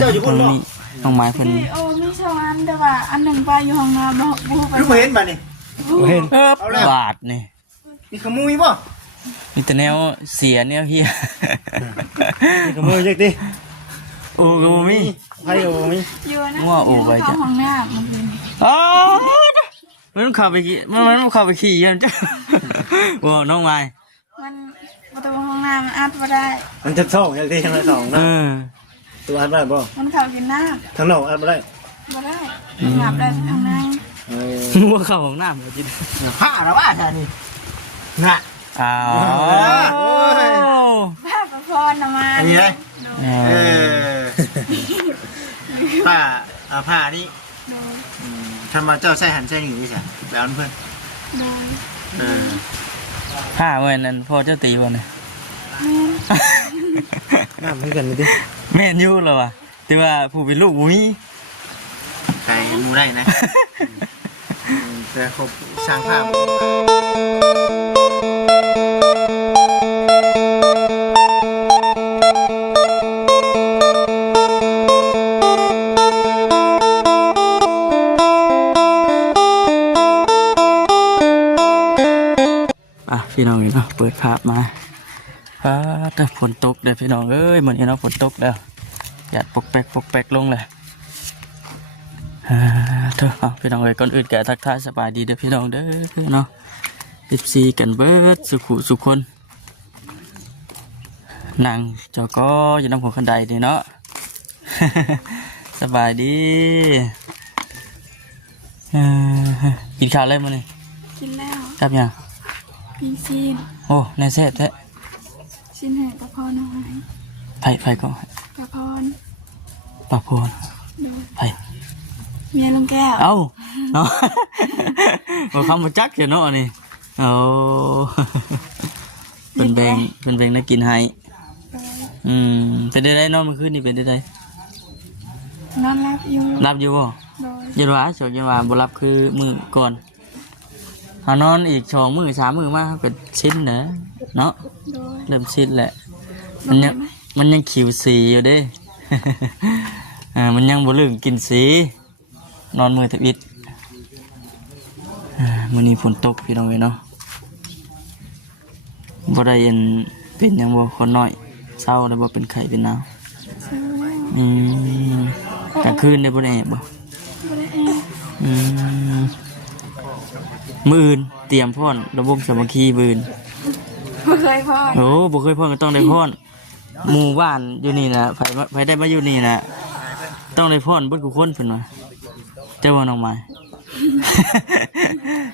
เจ้าอยู่พุ่นบ่น้องไม้เพิ่นโอ้มีสองอันแต่ว่าอันหนึ่งไปอยู่ห้องน้ำบ่ไป รู้เห็นบ่นี่เห็นบาทนี่นี่ขโมยบ่ มีแต่แนวเสียแนวเฮีย นี่ขโมยจักดิโอ้ก็บ่มีไผก็บ่มีอยู่นะเข้าห้องน้ำมันเป็นอ๋อมันเข้าไปขี่มันเข้าไปขี่ยันจ้ะโอ้น้องไม้มันประตูห้องน้ำมันอัดบ่ได้มันจะ2จังซี่ทั้งละ2นะตัวอัดบ่ได้บ่มันเข้ากินน้ำทางนอกอัดบ่ได้บ่ได้งับได้ทางในว่าเข้าห้องน้ำบ่จิผ้าละว่าท่านี่น่ะอ้าวผ้าประพรน่ะมาอันนี้เลยผ้านี่ทำมาเจ้าใส่หันใส่หนีใช่แล้วเพื่อนผ้าเมื่อนั้นพ่อเจ้าตีบ่เนี่ยน้ำให้กันดิแม่นอยู่แล้วว่ะแต่ว่าผู้เป็นลูกอุ้ยใครมูได้นะแต่เขาสร้างภาพพี่น้องนี่เนาะเปิดภาพมาแต่ฝนตกเลยพี่น้องเอ้ยเหมือนเนาะฝนตกแล้วหยาดปกแปกลงเลยเถอะพี่น้องเอ้ยก่อนอื่นแกทักทายสบายดีเด้อพี่น้องเด้อเนาะ14กันเบิดสุขคนนั่งจอก็อยู่น้ำหัวคันไดนี่เนาะสบายดีกินข้าวเลยมั้ยนี่กินแล้วครับยังกินซีนโอ้ในเซตแท้ซีนแห่กระเพาะน้อยไผ่ก็กระเพาะปลาโพนไผ่เมียลุงแก้วเอ้าเนาะบอกคำมาจักเดี๋ยวเนาะนี่โอ้เป็นแบงนักกินให้เป็นได้นอนเมื่อคืนนี่เป็นได้นอนรับอยู่บ่ยันว่าโฉดยันว่าบ่รับคือมือก่อนหานอนอีก2 มื้อ 3 มื้อมาเป็นชิ้นนะเนาะเริ่มชิ้นแหละมันยังขิวสีอยู่เด้ มันยังบ่ลืมกินสีนอนมือตะอิดมื้อนี้ฝนตกพี่น้องเอ้ยเนาะบ่ได้เย็นเป็นหยังบ่คนน้อยเศร้าได้บ่เป็นไข้เป็นหนาวกลางคืนได้บ่ได้แอบบ่มื้ออื่นเตรียมพรระบบสามัคคีมื้ออื่นบ่เคยพรโอ้บ่เคยพรก็ต้องได้พรหมู่บ้านอยู่นี่น่ะไผได้มาอยู่นี่น่ะต้องได้พรเบิดทุกคนเพิ่นว่าเจ้าว่าน้องไม้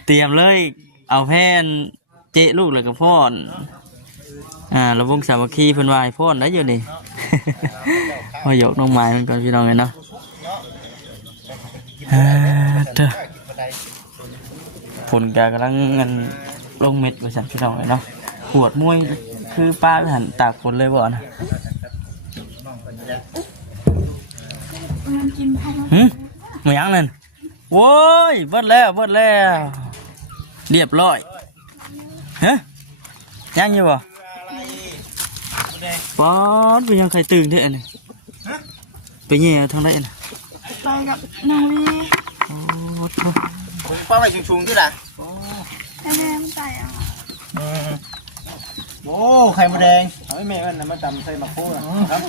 เตรียมเลยเอาแผ่นเจ๊ลูกแล้วก็พรระบบสามัคคีเพิ่นว่าให้พรได้อยู่นี่ มาหยอกน้องไม้มันก่อนพี่น้องเนาะเด้อผลการกำลังเงินลงเม็ดไปสั่งพี่น้องเลยเนาะปวดมวยคือป้าไปหันตากฝนเลยบ่นะมายังนั่นโว้ยเบิดแล้วเรียบร้อยฮะยังอยู่บ่ป๊อดไปยังใครตื่นเท่านี่ไปเงี้ยทางไหนน่ะไปกับน้องวีป้าไปชุงๆที่ไหนแม่ใส่โอ้ไข่มดแดงเอาแม่มันมาจำใส่มะโค้ครับ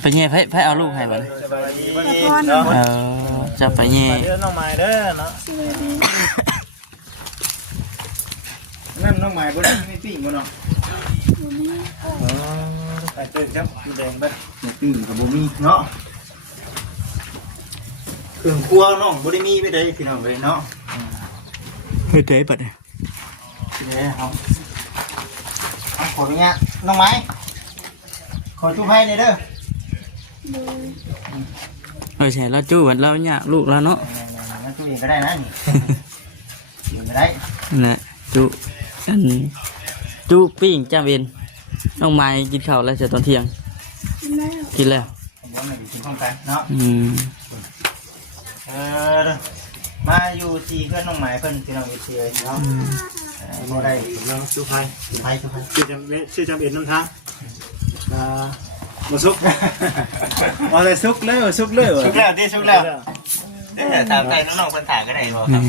ไปเงี้ยไพ่เอาลูกให้บ่เลยจะไปเงี้ยเด้อน้องไม้เด้อเนาะนั่นน้องไม้บ่ได้ไม่ปิ้งบ่เนาะไปตื่นครับมดแดงไปตื่นกับบ่มีเนาะเครื่องครัวน้องบ่ได้มีไปได้พี่น้องเลยเนาะเฮ็ดได้ปะเนี่ยขออนุญาตน้องไม้ขอชูไพ่เลยเด้อใช่แล้วจู้วันเราเนี่ยลูกแล้วเนาะจู้เองก็ได้นะนี่เองก็ได้นะจู้ปิ้งจ้าเวนน้องไม้กินข้าวแล้วเสร็จตอนเที่ยงกินแล้วกินพร้อมกันเนาะมาอยู่ที่เพื่อนน้องไม้เพื่อนที่เราเชียร์เนาะบ่ได้น้องชูไพ่ชื่อจำเอ็นน้ำทาง มาซุกเอาเลยซุกเลยซุกเลยซุกแล้วที่ซุกแล้วเดี๋ยวถามใครน้องๆคนถ่ายก็ได้บ่ครับ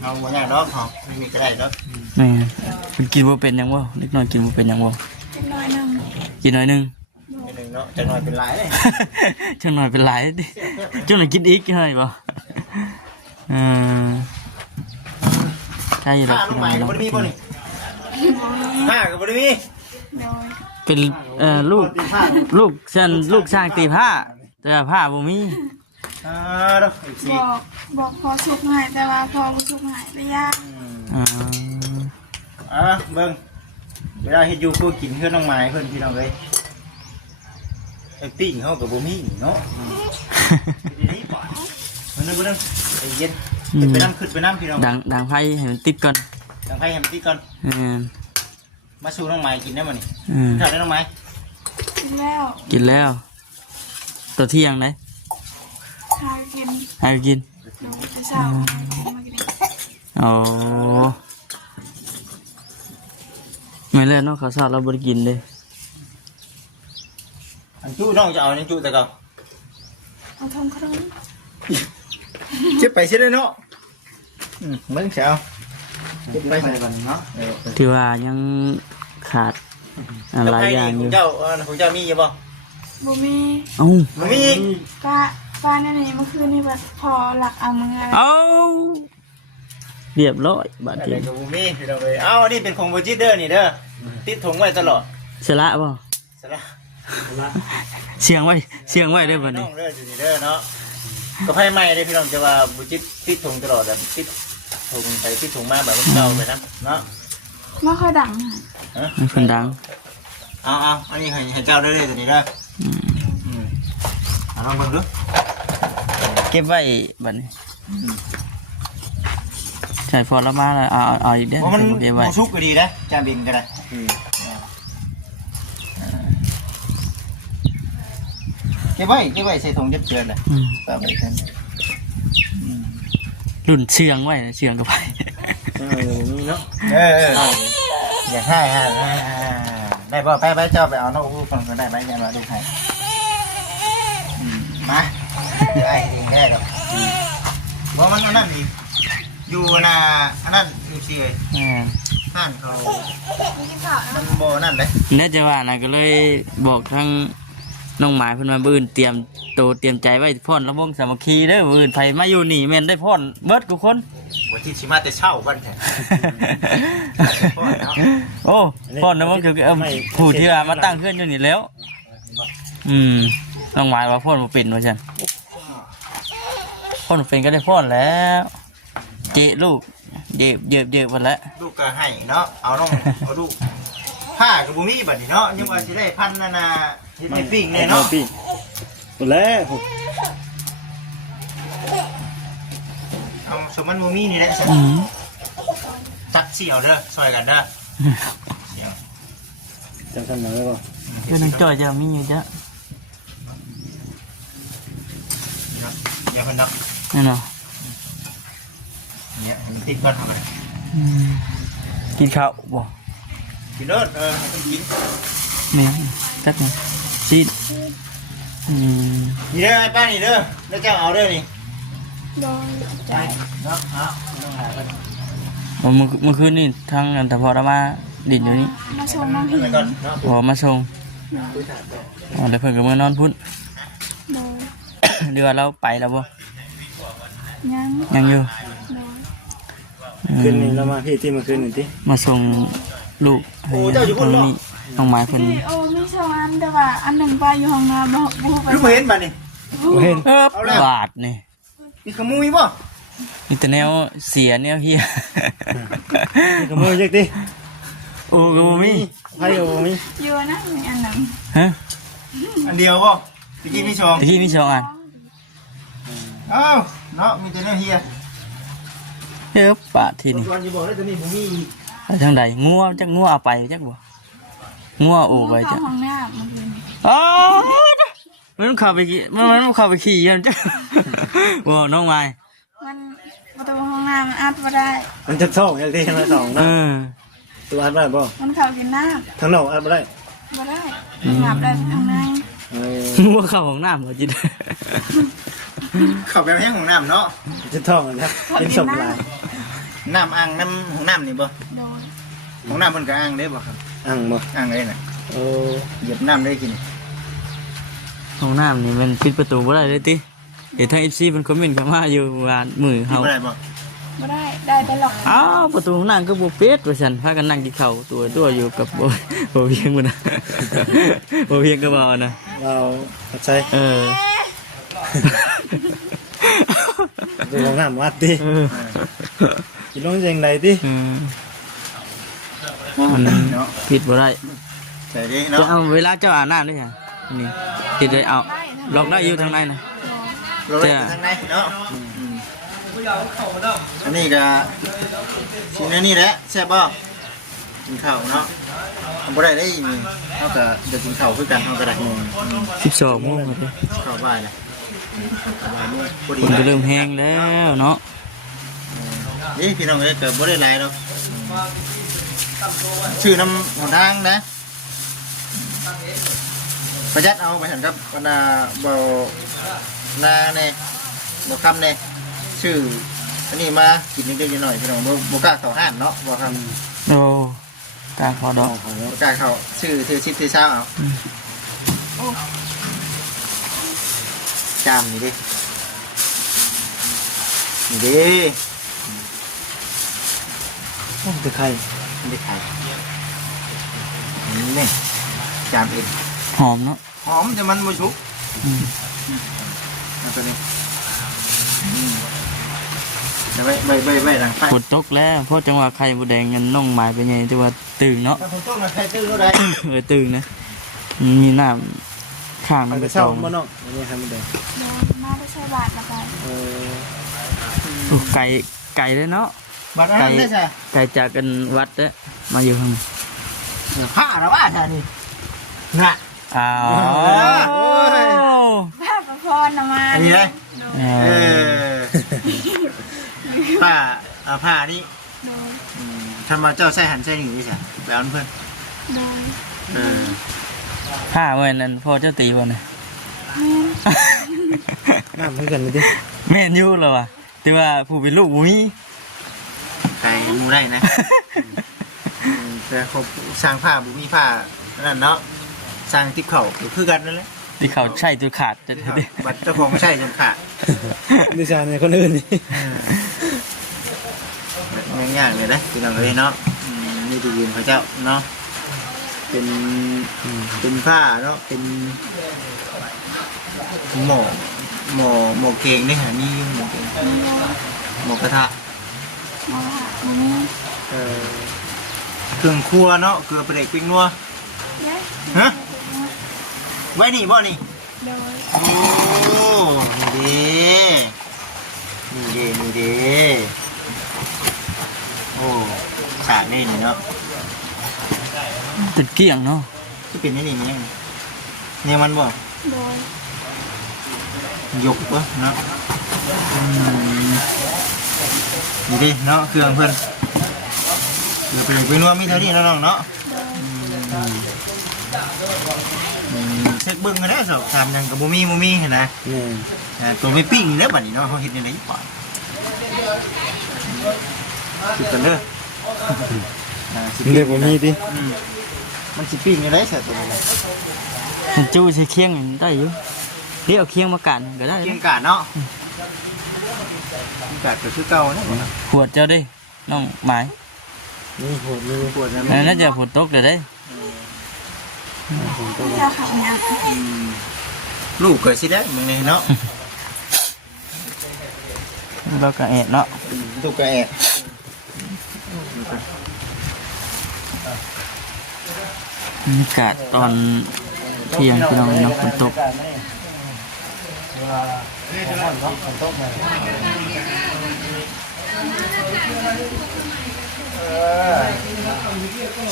เอาหัวหน้าดอกเขาไม่มีก็ได้ดอก แม่มันกินบ่เป็นยังบ่เล็กน้อยกินบ่เป็นยังบ่ กินน้อยหนึง กินน้อยหนึง เป็นหนึ่งเนาะจะน้อยเป็นหลายเลย จังหน่อยเป็นหลายดิจังหน่อยกินอีกให้บ่ใช่ดอก ผ้าลูกใหม่กับบริมีป่ะนี่ผ้ากับบริมี โดย เป็นลูกช่างตีผ้าแต่ว่าผ้าบ่มี ดอกอีกสี่ บอกพอสุกหายแต่ว่าพอบ่สุกหายไปยาก เบิ่งเวลาเฮ็ดอยู่ก็กินเพื่อนน้องไม้เพื่อนพี่น้องเลยไอ้ปิ้งเขากับบะหมี่เนาะนี่ป่ะมันนึกว่าต้องไอ้เย็นไปน้ำขึ้นไปน้ำพี่น้อง ดังไฟให้มันติดก่อน ดังไฟแฮมตี้ก่อนมาสู่น้องไม้กินได้มั้ยนี่ถ่ายได้น้องไม้ กินแล้ว กินแล้วตัวเที่ยงไหน ทายกิน ให้กิน โดยจะเช้ามากิน อ๋อไม่เล่นเนาะข้าวสารเราบ่ได้กินเลย อันจู้น้องจะเอาอันจู้แต่ก็ เอาทำขนม เจ็บไปเช็ดได้เนาะมึงเสียวเจ็บไปใส่กันเนาะ ที่ว่ายังขาดอะไรอย่างอยู่ ของเจ้ามีอยู่บ่ บ่มี เอ้า มันมีอีก ป้านั่นนี่เมื่อคืนนี่แบบพอหลักเอามืออะไร เอ้าเรียบร้อยบาด อะไร เจ็บ กับบูมี่พี่น้องเลยเอ้านี่เป็นของโบจิเดอร์นี่เด้อติดถุงไว้ตลอด เสร็จละป่ะ สละ เสียงไว้ได้บัด น้ นี้ องเด้ออยู่นี่เด้อเนาะก็ไพ่ไหม้เลยพี่น้องจะว่าโบจิติดถุงตลอดแบบติดถุงไปติดถุงมาแบบมันเก่าไปนะเนาะ ไม่ค่อยดังค่ะ มันคนดัง เอาอันนี้ให้เจ้าได้เลยตัวนี้เด้อลองเบิ่งดู เก็บไว้บัดนี้ใช่พอแล้วมาแล้วเอาอีกเด้อ ว่ามัน เก็บไว้ ชุกก็ดีนะจานบินก็ได้เก็บไว้ใส่ถุงเจ็บเจือนเลยต่อไปกัน รุ่นเชียงไว้เชียงกับไป มีเนาะอยากให้ได้บ่ไปเจ้าไปเอานกฮูกฟังก็ได้ไปยังมาดูให้มาได้เองได้หรอกว่ามันอันนั้นอีกอยู่นะอันนั้นอยู่เฉยท่านเขามันโบนั่นเลย เนื่องจากว่านะก็เลยบอกทั้งน้องหมายเพิ่นมาบื้นเตรียมโตเตรียมใจไว้พ่นละวงสามัคคีเด้อบื้นไผมาอยู่นี่แม่นได้พ่นเบิดทุกคน วันที่ชิมาแต่เช่าบ้านแท้ โอ้พ่นละวงคือผู้ที่ว่ามาตั้งเครื่องอยู่นี่แล้วน้องหมายว่าพ่นบ่เป็นว่าซั่นพ่นบ่เป็นก็ได้พ่นแล้วเจลูกเย็บหมดแล้ว ลูกก็ให้เนาะเอาน้องเอาลูกผ้ากับบุมี่บัดนี้เนาะยังว่าสิได้พันนาเฮ็ดให้ปิ้งแน่เนาะ หมดแล้ว เอาสมมันบุมี่นี่แหละจักเสี่ยวเด้อซอยกันเด้อเสี่ยว จังทันหน่อยก็ เดี๋ยวน้องจอยจะมีอยู่จ้ะ เดี๋ยวเพิ่นเนาะ นี่เนาะ เนี่ยผมติดก่อนทำไม กินข้าวบ่ กินเด้อให้เพิ่นกิน เนี่ยจักหน่อยซีด นี่เด้อไอ้ป้านี่เด้อแล้วเจ้าเอาเด้อนี่ โดยใจ เนาะเอาต้องหากัน เมื่อคืนนี่ทางแต่พอเรามาดินอยู่นี่ มาชมน้องหิน ไปก่อนเนาะ พอมาส่งเดี๋ยวเพิ่นก็มานอนพุ่น โดย เดือนเราไปแล้วบ่ ยัง ยังอยู่ โดย คืนนี้เรามาพี่ที่มาคืนนี่ที่ มาส่งลูกให้ตรงนี้น้องไม้เพิ่น พี่โอ้ไม่ชอบอันแต่ว่าอันหนึ่งปลาอยู่ห้องน้ำบ่ไป ลูกเห็นบัดนี่ เห็น บาทนี่ มีขโมยบ่ มีแต่แนวเสียแนวเฮีย นี่ขโมยเยอะดิ โอ้ก็บ่มี ไพ่โอ้มี อยู่นะมีอันหนึ่ง ฮะ อันเดียวบ่ตะกี้มีชอง ตะกี้มีสองอัน อ้าวเนาะมีแต่เรื่องเฮีย บาทที่นี่ ก่อนจะบอกแล้วตอนนี้ผมมี ไปทางใดงัวจักงัวเอาไปจักบ่งัวโอ้ไป เข้า จัก ห้องน้ำเมื่อคืน อ๋อมันต้องเข้าไปขี่มันต้องเข้าไปขี่ยันจ้ะว้าน้องไม้ มันประตูห้องน้ำมันอัดมาได้ มันจะสองอย่างที่ทั้งสอง เอ นะ อ ตัวอัดไม่ได้บ่ มันเข้ากินน้ ทั้งนอกอัดไม่ได้ ำ บ่ได้งับได้ทางใน เออ ว่าเข้าของน้ำเหรอจิต เข้าไปแห้งของน้ำเนาะ จะท่องกันครับเป็นศพลาย น้ำอ่างน้ำของน้ำนี่บ่ โดย ของน้ำมันก็อ่างได้บ่ครับ อ่างบ่ อ่างเลยน่ะ โอ้ เหยียบน้ำได้กิน ของน้ำนี่มันปิดประตูบ่ได้เลยติเห็นทาง FC มันคอมเมนต์เข้ามาอยู่ว่ามือ กิน เฮา บ่ได้บ่ บ่ได้แต่หลอก อ้าวประตูของน้ำก็บ่ปิดว่าซั่นพากันนั่งกินข้าวตัวอยู่กับบ่เพียงบ่นะ บ่เพียงก็บ่นะ เราเข้าใจ เออ ดูของน้ำวัดดิ เออ กินลงยังไงดิ มัน เนาะ ผิดบ่ได้ ใส่ดิ จะ เนาะ เอาเวลาเจ้าอาบน้ำด้วยฮะนี่ติดเลยเอาล็อกได้อยู่ทางในนะ เราได้ทางในเนาะอันนี้ก็ชิ้นนี้แหละแซ่บบ่กินข้าวเนาะทำบ่ได้ได้มีเฮาก็จะกินข้าวคือกันเฮาก็ได้ 12โมงแล้วเด้ ข้าวบ่ายเลยบ่ายโมงพอดี คนก็เริ่มแห้งแล้วเนาะ นี่พี่น้องเอ้ยก็บ่ได้หลายดอกชื่อน้ำหนทางนะประหยัดเอาไปหันครับวันน่ะบ่นาแน่บ่คำแน่ชื่ออันนี้มากินนิดๆหน่อยๆพี่น้องบ่กล้าเข้าห้านเนาะบ่คำ โอ้ตาพอดอก บ่กล้าเข้าชื่อเทชิปเทเช้าเอาจามนี่ดินี่ดิ โอ้จะใคร ไม่ได้ขายนี่จามเอ็น หอมเนาะ หอมแต่มันไม่ชุบ อืม เอาตัวนี้จะไว้หลังไฟ ฝนตกแล้วเพราะจังหวะไข่มดแดงกันน่องหมายไปไงแต่ว่าตื่นเนาะ ถ้าผมต้องมาใครตื้อก็ได้ ตื่นนะมีน้ำข้าง มั มัน น จะ ก็ เช่า ต้อง บ่น้องอันนี้ทำมันเด้อ โดยมาไปใช้บาทมาไป เออ โอ้ไก่เลยเนาะ บัตรนั้นได้ใช่ ไก่จากกันวัดแล้วมาอยู่ข้าง ผ้าหรือว่าใช่นี่น่ะ อ้าว ภาพประพรนะมา อันนี้เลย เอ เอ อ อผ้านี่ โดย ทำมาเจ้าใส่หันใส่หนีใช่ไปเอาเพื่อน โดย เออ ผ้าเมื่อนั้นพ่อเจ้าตีบ่เนี่ย แม่ น้ำให้กันเลยดิ แม่นอยู่แล้วว่ะแต่ว่าผู้เป็นลูกบ่มี ใครมูได้นะแต่เขาสร้างผ้าบุมีผ้านั่นเนาะสร้างติ๊กเข่าคือกันนั่นแหละ ที่เขาใช้ตัวขาดจะดิ บัตรเจ้าของไม่ใช่จนขาด ดิฉันในคนอื่นนี่ ง่ายๆเลยนะพี่น้องเลยเนาะนี่ดูยืนพระเจ้าเนาะเป็นผ้าเนาะเป็นหมอเก่งนี่ฮะนี่หมอเก่งหมอกระทะ มาหาอันนี้ เครื่องครัวเนาะเกลือปลาเด็กปิ้งนัว เย้ ฮะไว้นี่บ่นี่ โดย โอ้นี่เด้โอ้สาดนี่เนาะ ติดเกลี้ยงเนาะ ที่เป็นนี่มันยังเนี่ยมันบ่ โดย ยกวะเนาะนี่ดิเนาะเครื่องเพิ่นเดี๋ยวไปนัวมีเท่านี้แล้วน้องเนาะ โดย เช็คเบิ้งกันแล้วสอบถามยังกับบ่มีเห็นนะ นี่ ตัวไม่ปิ้งแล้วบัดนี้เนาะเขาเฮ็ดยังไงก่อนคิดกันเด้อสิ เด็กบ่มีดิ มันสิปิ้งยังไงใส่ตัวนี้ มันจู้ใช้เคียงได้อยู่เรียกเอาเคียงมากันก็ได้ เกียงกาดเนาะกาดก็คือเก่านะ ขวดเจ้าได้น้องหมาย นี่โหดนี่ ปวดนะ นั่นน่าจะฝนตกเดี๋ยวได้ เจ้าขับเนี่ย ลูกเกิดสิได้มึงนี่เนาะ เราก็แอะเนาะ ลูกก็แอบ บรรยากาศตอนเที่ยงพี่น้องเนาะฝนตก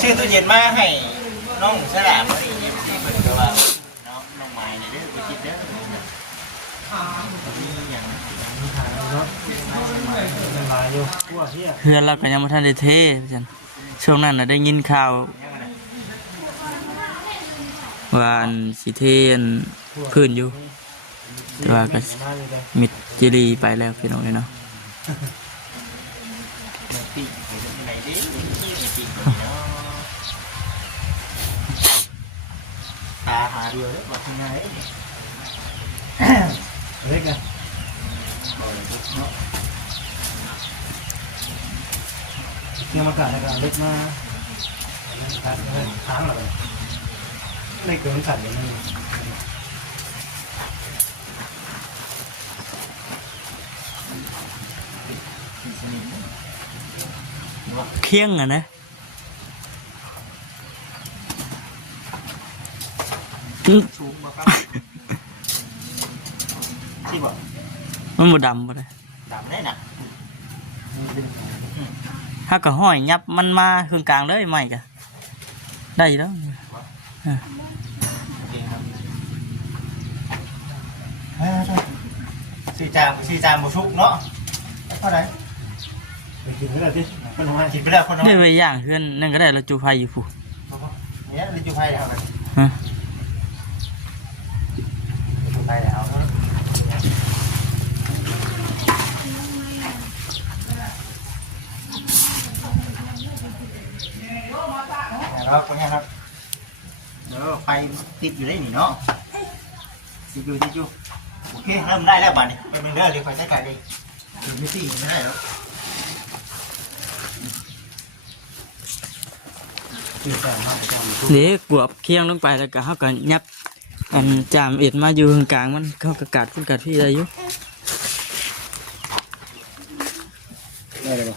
ชื่อตู้เย็นมาให้น้องสลามนี่เนี่ยเพิ่นก็ว่าน้องไม้นี่เด้อไปกินเด้อมีหยัง หลายอยู่พวกเฮีย เพื่อนเราก็ยังไม่ทันได้เทจันช่วงนั้นน่ะได้ยินข่าว วาอันสิเทนพื้นอยู่แต่ว่าก็มิดจิรีไปแล้วพี่น้องเลยเนาะ ปีกไหนดิปีกตาหาเดียวเลยบอกที่ไหนเล็กนะเนี่ยมาการในการเล็กมาค้างหรอไม่เกินขัดอย่างนี้ เคียงอ่ะนะ สูงมาครับที่บอก มันบ่ดำบ่ได้ ดำได้น่ะ ถ้าก็ห้อยยับมันมาครึ่งกลางเลยไม่กะได้อยู่แล้ว สี่จานบุชุกเนาะเท่าไหร่กินไปแล้วดิคนหัวกินไปแล้วคนน้อง ได้ไปย่างเพื่อนนั่นก็ได้เราจูไฟอยู่ผู้ เนี่ยลิจูไพ่แล้วครับ ฮะ ลิจูไพ่แล้วแล้วเป็นไงครับไฟติดอยู่ได้หนิเนาะติดอยู่โอเคเริ่มได้แล้วบ้านนี้เป็นเรื่องเลยไฟใช้การดีถึงไม่ตีไม่ได้แล้วเดี๋ยวกวบเคียงลงไปแล้วก็เขาก็ยับอันจามเอ็ดมาอยู่กลางมันเขาก็กัดพุ่นกัดพี่ได้อยู่ ได้เลย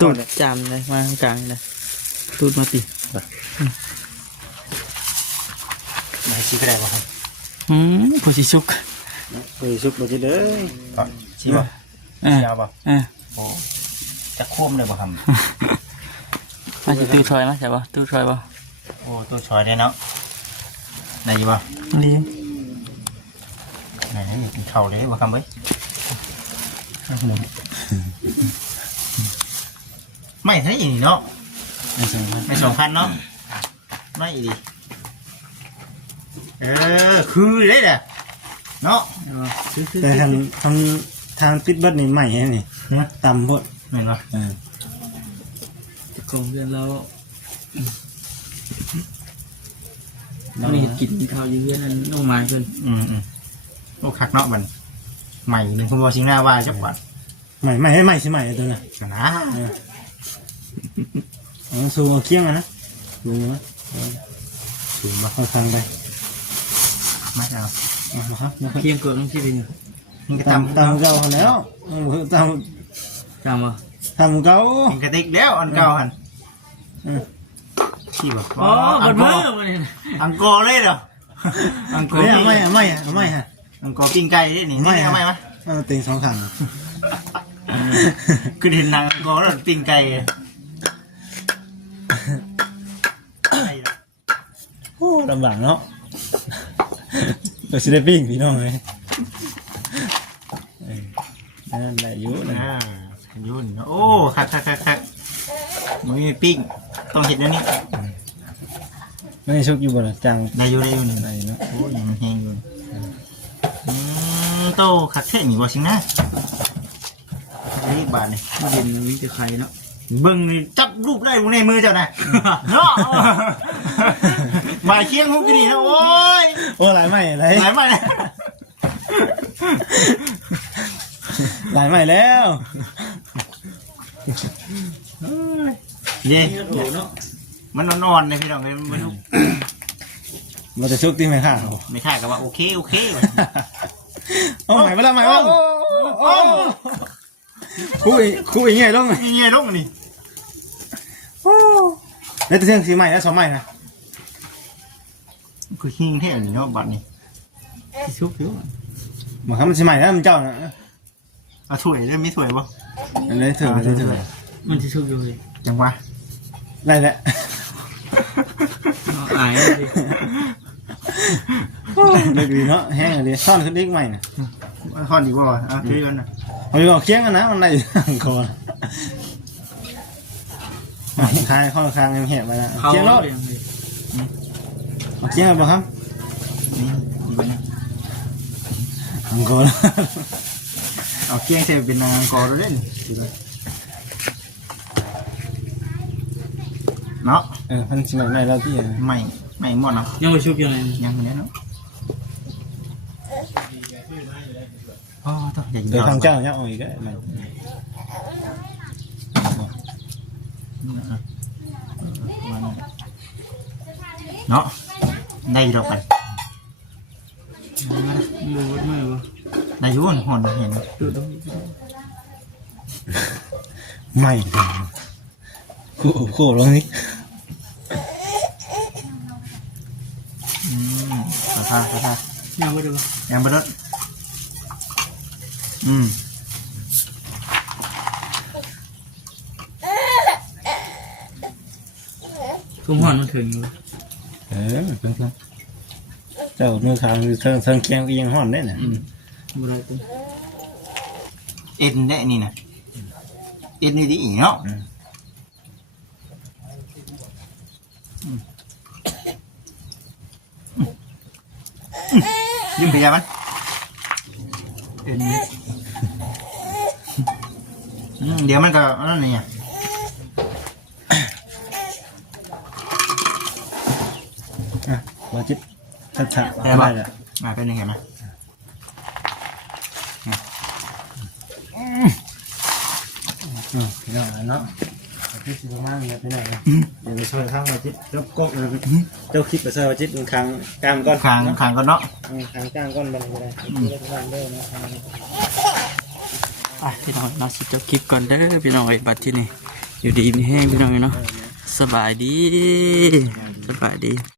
ตูดจามเลยมากลางเลยตูดมาติ ไม่ชี้ก็ได้ป่ะครับ พอสิสุก ไปซุปมาทีเลย ชี้ป่ะ ชี้ ยาวป่ะโอ้จะโค้มเลยป่ะครับ อาจจะตู้ชอยมั้ยใช่ป่ะตู้ชอยป่ะ โอ้ตัวชอยได้เนาะได้ยี่ป่ะ เลี้ยง ไหนนี่กินข้าวเลยป่ะครับเว้ยไม่ใช่อีเนาะไม่2,000เนาะไม่อีคือได้แหละเนาะ แต่ทางติดบัดนี่ใหม่นี่ต่ำพด เห็นป่ะ ของเพื่อนเราไม่กินข้าวเยอะๆนั่นน้องไม้เพื่อน โอ้คักเนาะมันใหม่หนึ่งคุณบอชิงหน้าว่าจับวัด ใหม่ใหม่ใช่ไหมตัวน่ะ ชนะ สูงเอาเคียงนะสูงนะสูงมาเข้าทางไป มาเอา มาครับ เคียงเกลือต้องที่เป็น มึงก็ ตาม ตำ เก่าแล้วตาม จำป่ะ ตามเก่า มึงกระติกแล้วอันเก่าหันขี้แบบ อ๋อบัดมือมันนี่ อังกอเลยเหรออังกอ ไม่ไม่ฮะ อังกอปิ้งไก่ได้หนิไม่เอาไหม มันตีสองขัน คือเห็นนางอังกอแล้วปิ้งไก่ โอ้ลำบากเนาะเราจะได้ปิ้งพี่น้องเลยนั่นแหละยุ่ง ยุ่นโอ้คักมึงมีปิ้งต้องเห็นแล้วนี่ ไม่ชุกอยู่บนจัง ได้อยู่นี่ อะไรเนาะ โอ้ยยังแห้งอยู่โตคักแค่หนีบ่ชิงนะนี่บาทนี่ เย็นมีแต่ไข่เนาะ เบิ่งนี่จับรูปได้ในมือเจ้าน่ะเนาะบ่ายเคียงฮุกนี่นะโอ้ย โอ้หลายใหม่อะไร หลายมาเลย หลายใหม่แล้ว เย่มันนอนๆเลยพี่น้องเลยมัน เราจะชุกที่ไหมค่ะ ไม่ค่ากับว่าโอเค โอ้ใหม่ไปแล้วใหม่แล้วโอ้คู่อีกไงลง ยังไงลงนี่ แล้วจะเที่ยงสีใหม่แล้วสองใหม่นะ คือหิ้งเท่นี่เนาะบัดนี้ ชุบอยู่ มาครับมันสีใหม่แล้วมันเจ้านะ เอาถ้วยได้ไม่ถ้วยบ่ เลยเถอะ มันจะชุบอยู่เลย จังวะ ได้แล้ว อายเลย เด็กดีเนาะแห้งเลยซ่อนขึ้นอีกใหม่นะ ข้อดีบ่อ่ะคือกันนะ เอาไปบอกเคี้ยงกันนะมันได้คอคลายข้อคางยังแหบมาแล้ว เขา เคี้ยงรถ เลย เอาเกี้ยบ่ครับ นี่อีกแล้ว อังกอร์ เอาเคียงใส่เป็นนางกอร์เล่นเนาะ มันสิมาไหนแล้วที่ ไม่หมดเนาะ ยังไปชุบอยู่ไหน ยังอยู่เนาะอ๋อต้องอย่า เดี๋ยวทางเจ้าเนี่ยเอาอีกได้ไหม เนาะได้ดอกไป มือมือ ได้ยุ่นหอนเห็น ไม่คู่ลงนี้ ขอท่า ยังไม่ดู ยังบดดทุ่มหัวมันถึง เพิ่งเจ้าเนื้อขาวเทิงเคียงก็ยังห่อนได้น่ะ บ่ได้ติ เอ็นได้นี่นะเอ็นนี่ดีเนาะยิ้มพยามันเอ็นนี่เดี๋ยวมันก็นั่นนี่ มาจิ๊บชัดๆ ได้ ได้ ป่ะ แหละ มาเป็นยังไงมา พี่น้องเนาะพี่สิบมากเลยพี่น้องเดี๋ยวไปช่วยข้างมาจิ๊บยกก๊กเลยเจ้าคลิปไปช่วยมาจิ๊บคางกลางก้อน ขางก็เนาะ คางกลางก้อนมันอะไรที่ได้ทำได้นะ พี่น้องมาสิจบคลิปก่อนเด้อพี่น้องไอ้บัดที่นี่อยู่ดีมีแห้งพี่น้องเนาะสบายดี